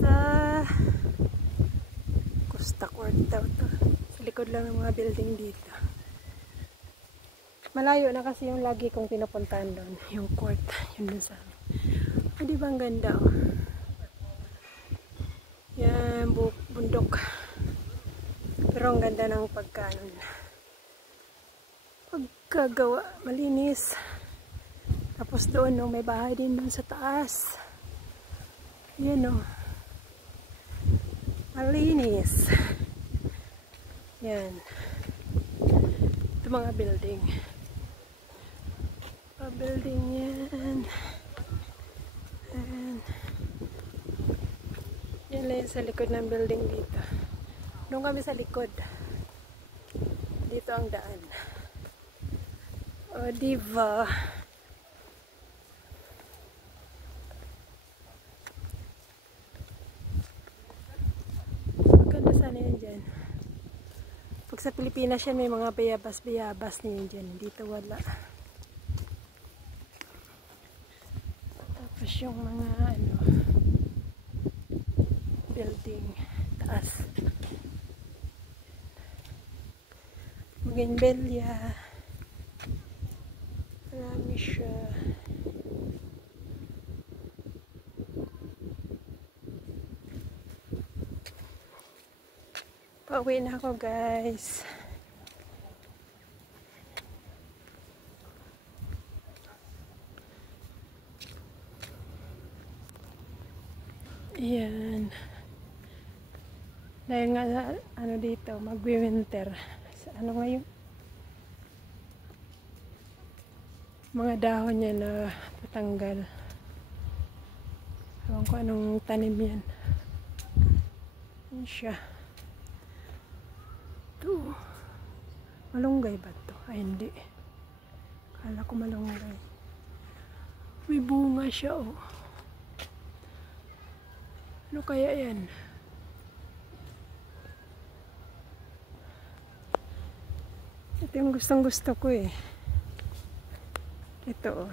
sa Costa Court daw to. Sa likod lang ng mga building dito. Malayo na kasi yung lagi kong pinupuntahan doon. Yung court. Yun dun sa amin. O, diba ang ganda oh. Yan, bundok. Pero ang ganda ng pagkagawa. Malinis. Tapos doon, no, may bahay din doon sa taas. Yan o. Malinis. Yan. Ito mga building. Building yan. Yan lang sa likod ng building dito. Doon kami sa likod. Dito ang daan. O, diba? Maganda sana yan dyan. Pag sa Pilipinas yan, may mga bayabas-bayabas na yan dyan. Dito wala. Tapos yung mga building taas. Bougainvillea. Marami siya. Pauwi na ako, guys. Ayan. Dahil nga dito, mag-winter. Ano ngayon? Mga dahon niya na patanggal. Ewan ko anong tanim yan. Yan siya. Ito. Malunggay ba ito? Ay, hindi. Kala ko malunggay. May bunga siya, oh. Ano kaya yan? Ito yung gustong gusto ko eh. Ito oh.